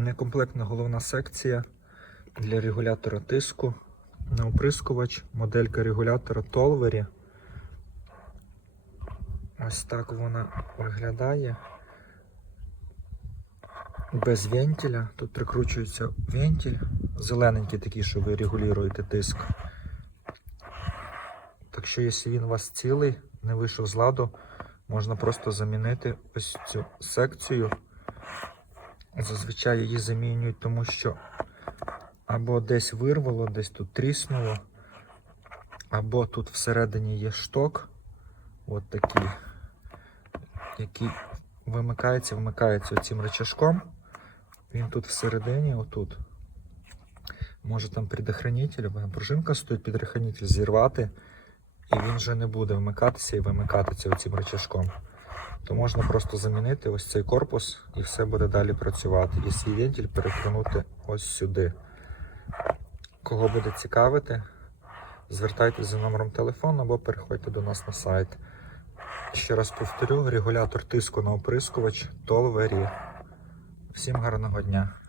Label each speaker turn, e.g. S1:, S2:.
S1: Некомплектна головна секція для регулятора тиску на оприскувач, моделька регулятора Толвері. Ось так вона виглядає. Без вентиля. Тут прикручується вентиль. Зелененький такий, що ви регулюєте тиск. Так що, якщо він у вас цілий, не вийшов з ладу, можна просто замінити ось цю секцію. Зазвичай її замінюють, тому що або десь вирвало, десь тут тріснуло, або тут всередині є шток, от такий, який вимикається, вмикається цим рычажком. Він тут всередині, отут. Може там предохранитель, пружинка стоїть предохранитель зірвати, і він вже не буде вмикатися і вимикатися цим рычажком. То можна просто замінити ось цей корпус і все буде далі працювати. І свій вентиль перекинути ось сюди. Кого буде цікавити, звертайтеся за номером телефону або переходьте до нас на сайт. Ще раз повторю, регулятор тиску на оприскувач Толвері. Всім гарного дня!